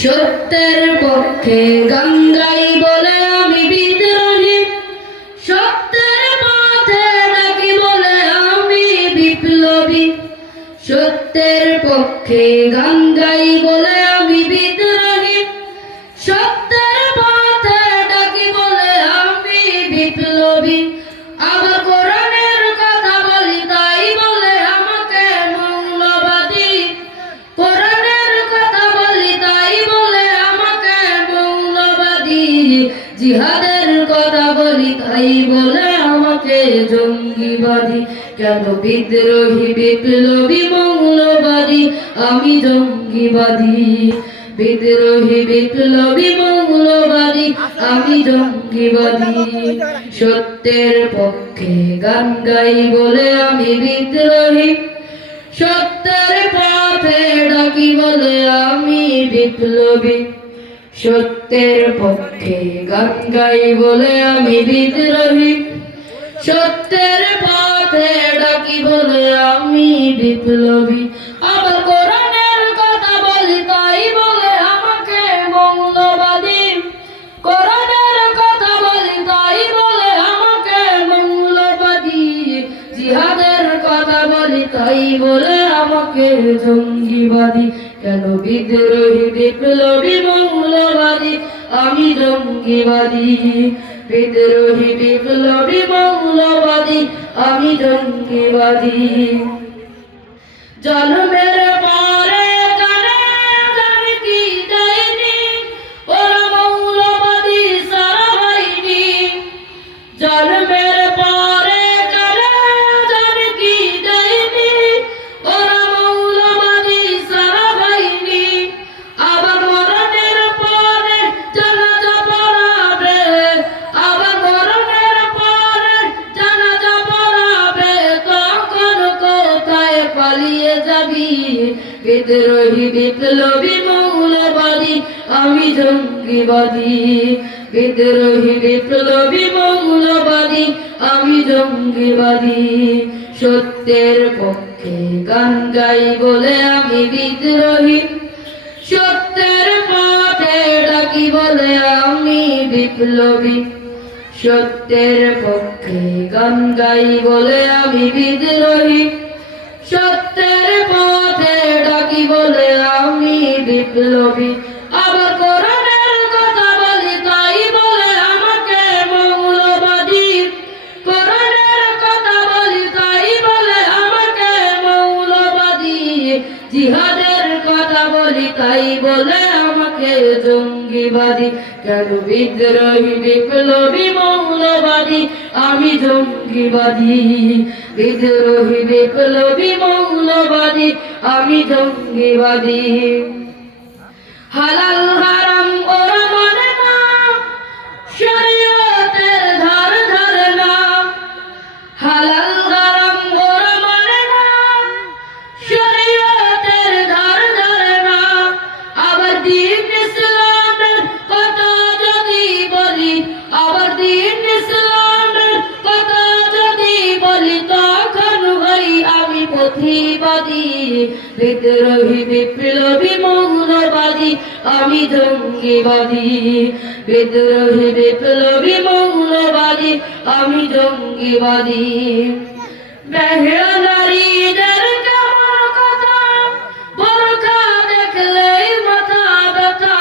সত্যের পক্ষে গান গাই বলে আমি বিদ্রোহী, সত্যের পথে ডাকি বলে আমি বিপ্লবী। সত্যের পক্ষে গান গাই বলে আমি বিদ্রোহী, সত্যের পথে ডাকি বলে আমি বিপ্লবী। আবার কোরআনের কথা বলি তাই বলে আমাকে মৌলবাদী, কোরআনের কথা বলি তাই বলে আমাকে মৌলবাদী। জিহাদের কথা বলি তাই বলে আমাকে জঙ্গিবাদী। কেন বিদ্রোহী বিপ্লবী মৌলবাদী আমি জঙ্গিবাদী, বিদ্রোহী বিপ্লবী মৌলবাদী আমি জঙ্গিবাদী। সত্যের পক্ষে গান গাই বলে আমি বিদ্রোহী, সত্যের পথে ডাকি বলে আমি বিপ্লবী। সত্যের পক্ষে গান গাই বলে আমি বিদ্রোহী, সত্যের পথে ডাকি বলে আমি বিপ্লবী। আবার কোরআনের কথা বলি তাই বলে আমাকে মৌলবাদী, কোরআনের কথা বলি তাই বলে আমাকে মৌলবাদী। জিহাদের কথা বলি তাই বলে আমাকে জঙ্গিবাদী। কেন বিদ্রোহী বিপ্লবী মৌলবাদী আমি জঙ্গিবাদী, বিদ্রোহী বিপ্লবী মৌলবাদী আমি জঙ্গিবাদী। জন্মের পরে কানে জানি কি দেয়নি, ওরা মৌলবাদী সারা হয়নি। জন্মের পরে কানে জানি কি দেয়নি, ওরা মৌলবাদী সারা হয়নি। আবার মরণের পরে জানাজা পড়াবে, আবার মরণের পরে জানাজা পড়াবে, তখন কোথায় পালিয়ে যাবি? বিদ্রোহী বিপ্লবী মৌলবাদী আমি জঙ্গিবাদী, বিদ্রোহী বিপ্লবী মৌলবাদী আমি জঙ্গিবাদী। সত্যের পক্ষে গান গাই বলে আমি বিদ্রোহী, সত্যের পথে ডাকি বলে আমি বিপ্লবী। সত্যের পক্ষে গান গাই বলে আমি বিদ্রোহী, সত্যের পথে ডাকি বলে আমি বিপ্লবী। আবার কোরআনের কথা বলি তাই বলে আমাকে মৌলবাদী, কোরআনের কথা বলি তাই বলে আমাকে মৌলবাদী। জিহাদের কথা বলি তাই বলে আমাকে জঙ্গিবাদী। কেন বিদ্রোহী বিপ্লবী মৌলবাদী আমি জঙ্গিবাদী, বিদ্রোহী বিপ্লবী মৌলবাদী আমি জঙ্গিবাদী। হালাল হারাম ওরা মানে না, শরীয়তের ধার ধারে না। হালাল হারাম ওরা মানে না, শরীয়তের ধার ধারে না। আবার দ্বীন ইসলামের কথা যদি বলি, আবার দ্বীন ইসলামের কথা যদি বলি, তখন হই আমি প্রতিবাদী। বিদ্রোহী বিপ্লবী মৌলবাদী আমি জঙ্গিবাদী, বিদ্রোহী বিপ্লবী মৌলবাদী আমি জঙ্গিবাদী। বেহেরা নারীদের কেমন কথা, বোরখা দেখলেই মাথা ব্যথা।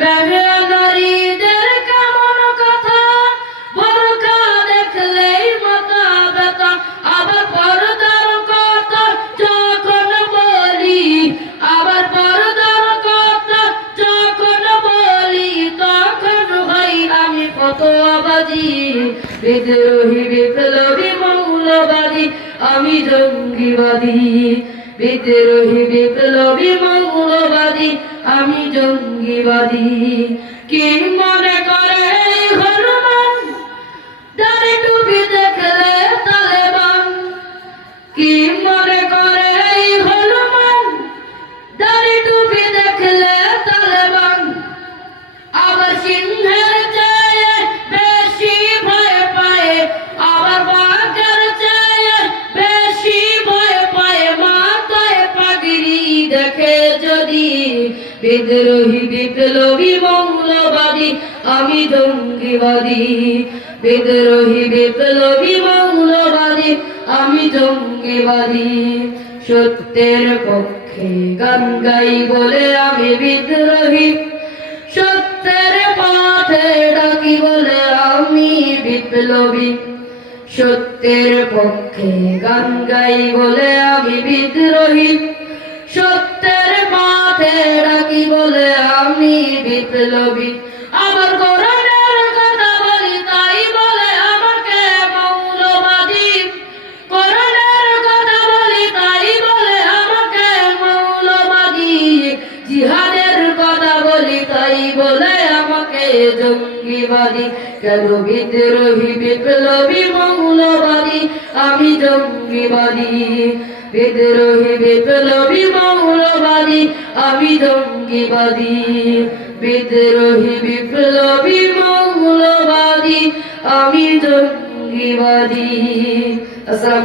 বেহেরা নারীদের কেমন কথা, বোরখা দেখলেই মাথা ব্যথা। আবার পর্দার কথা যখন বলি, আবার পর্দার কথা যখন বলি, তখন হই আমি ফতোয়াবাজি। বিদ্রোহী বিপ্লবী মৌলবাদী আমি জঙ্গিবাদী, বিদ্রোহী বিপ্লবী মৌলবাদী আমি জঙ্গিবাদী। কি মনে করে এই হনুমান, দাড়ি টুপি দেখলে তালেবান? কি মনে করে এই হনুমান, দাড়ি টুপি দেখলে তালেবান? আবার সিংহের চেয়ে বেশি ভয় পায়, আবার বাঘের চেয়ে বেশি ভয় পায়। মাথায় পাগড়ি দেখে যদি বিদ্রোহী বিপ্লবী মৌলবাদী আমি জঙ্গিবাদী বিদ্রোহী বিপ্লবী মৌলবাদী আমি জঙ্গিবাদী সত্যের পক্ষে গান গাই বলে আমি বিদ্রোহী সত্যের পথে ডাকি বলে আমি বিপ্লবী সত্যের পক্ষে গান গাই বলে আমি বিদ্রোহী সত্যের পথে ডাকি বলে আমি বিপ্লবী আবার কোরআনের কথা বলি তাই বলে আমাকে মৌলবাদী কোরআনের কথা বলি তাই বলে আমাকে মৌলবাদী জিহাদের কথা বলি তাই বলে আমাকে জঙ্গিবাদী কেন বিদ্রোহী বিপ্লবী মৌলবাদী আমি জঙ্গিবাদী বিদ্রোহী বিপ্লবী মৌলবাদী আমি জঙ্গিবাদী বিদ্রোহী বিপ্লবী মৌলবাদী আমি জঙ্গিবাদী। আসসালামু